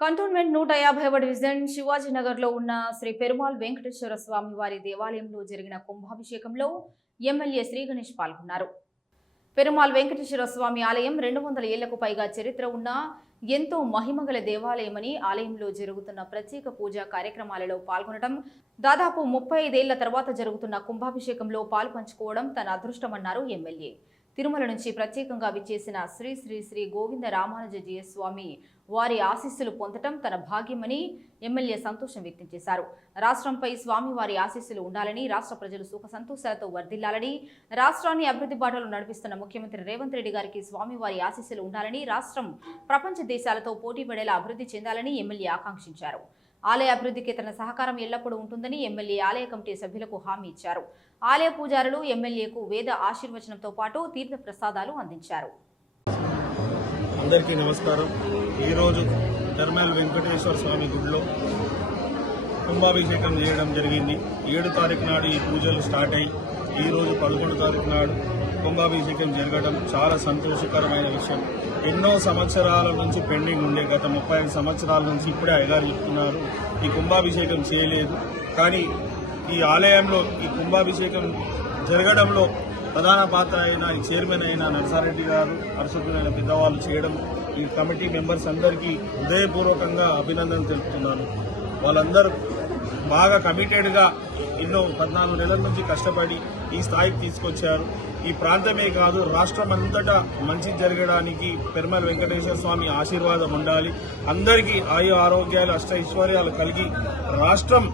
Cantonment నూట యాభైవ division శివాజీనగర్లో ఉన్న శ్రీ పెరుమాల్ వెంకటేశ్వర స్వామి వారి దేవాలయంలో జరిగిన కుంభాభిషేకంలో ఎమ్మెల్యే శ్రీ గణేష్ పాల్గొన్నారు. పెరుమాల్ వెంకటేశ్వర స్వామి ఆలయం రెండు వందల ఏళ్ళకు పైగా చరిత్ర ఉన్న ఎంతో మహిమగల దేవాలయమని ఆలయంలో జరుగుతున్న ప్రత్యేక పూజా కార్యక్రమాలలో పాల్గొనడం దాదాపు ముప్పై ఐదేళ్ళ తర్వాత జరుగుతున్న కుంభాభిషేకంలో పాలు పంచుకోవడం తన అదృష్టమన్నారు ఎమ్మెల్యే. తిరుమల నుంచి ప్రత్యేకంగా విచ్చేసిన శ్రీ శ్రీ శ్రీ గోవింద రామానుజజీయ స్వామి వారి ఆశీస్సులు పొందటం తన భాగ్యమని ఎమ్మెల్యే సంతోషం వ్యక్తం చేశారు. రాష్ట్రంపై స్వామి వారి ఆశీస్సులు ఉండాలని రాష్ట్ర ప్రజలు సుఖ సంతోషాలతో వర్ధిల్లాలని రాష్ట్రాన్ని అభివృద్ధి బాటలో నడిపిస్తున్న ముఖ్యమంత్రి రేవంత్ రెడ్డి గారికి స్వామి వారి ఆశీస్సులు ఉండాలని రాష్ట్రం ప్రపంచ దేశాలతో పోటీ పడేలా అభివృద్ధి చెందాలని ఎమ్మెల్యే ఆకాంక్షించారు. ఆలయ అభివృద్ధికి తన సహకారం ఎల్లప్పుడూ ఉంటుందని ఎమ్మెల్యే ఆలయ కమిటీ సభ్యులకు హామీ ఇచ్చారు. ఆలయ పూజారులు ఎమ్మెల్యేకు వేద ఆశీర్వచనంతో పాటు తీర్థ ప్రసాదాలు అందించారు. అందరికీ నమస్కారం. ఈరోజు ధర్మల్ వెంకటేశ్వర స్వామి గుడిలో కుంభాభిషేకం చేయడం జరిగింది. ఏడు తారీఖు నాడు ఈ పూజలు స్టార్ట్ అయ్యి ఈరోజు పదకొండు తారీఖు నాడు కుంభాభిషేకం జరగడం చాలా సంతోషకరమైన విషయం. ఎన్నో సంవత్సరాల నుంచి పెండింగ్ ఉండే గత ముప్పై ఐదు సంవత్సరాల నుంచి ఇప్పుడే అయ్యగారు చెప్తున్నారు ఈ కుంభాభిషేకం చేయలేదు. కానీ ఈ ఆలయంలో ఈ కుంభాభిషేకం జరగడంలో ప్రధాన పాత్ర అయిన ఈ చైర్మన్ అయిన నరసారెడ్డి గారు అరసతులైన పెద్దవాళ్ళు చేయడం ఈ కమిటీ మెంబర్స్ అందరికీ హృదయపూర్వకంగా అభినందనలు తెలుపుతున్నాను. వాళ్ళందరూ బాగా కమిటెడ్గా ఎన్నో పద్నాలుగు నెలల నుంచి కష్టపడి ఈ స్థాయికి తీసుకొచ్చారు. ఈ ప్రాంతమే కాదు రాష్ట్రం అంతటా మంచి జరగడానికి పెరుమల వెంకటేశ్వర స్వామి ఆశీర్వాదం ఉండాలి. అందరికీ ఆయు ఆరోగ్యాలు అష్ట ఐశ్వర్యాలు కలిగి రాష్ట్రం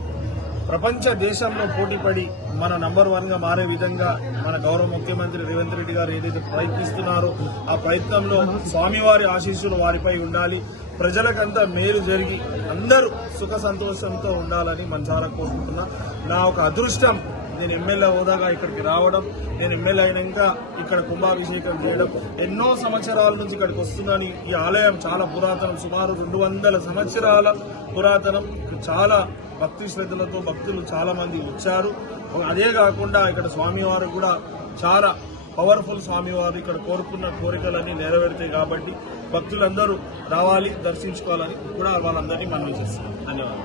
ప్రపంచ దేశంలో పోటీపడి మన నంబర్ వన్గా మారే విధంగా మన గౌరవ ముఖ్యమంత్రి రేవంత్ రెడ్డి గారు ఏదైతే ప్రయత్నిస్తున్నారో ఆ ప్రయత్నంలో స్వామివారి ఆశీస్సులు వారిపై ఉండాలి. ప్రజలకంతా మేలు జరిగి అందరూ సుఖ సంతోషంతో ఉండాలని మనం చాలా కోరుకుంటున్నా. నా ఒక అదృష్టం నేను ఎమ్మెల్యే హోదాగా ఇక్కడికి రావడం నేను ఎమ్మెల్యే అయినాక ఇక్కడ కుంభాభిషేకం చేయడం ఎన్నో సంవత్సరాల నుంచి ఇక్కడికి వస్తున్నాను. ఈ ఆలయం చాలా పురాతనం సుమారు రెండు వందల సంవత్సరాల పురాతనం. చాలా భక్తి శ్రద్ధలతో భక్తులు చాలామంది వచ్చారు. అదే కాకుండా ఇక్కడ స్వామివారు కూడా చాలా పవర్ఫుల్ స్వామివారు ఇక్కడ కోరుకున్న కోరికలన్నీ నెరవేరుతాయి కాబట్టి భక్తులందరూ రావాలి దర్శించుకోవాలని కూడా వాళ్ళందరినీ మనం చేస్తున్నాం. ధన్యవాదాలు.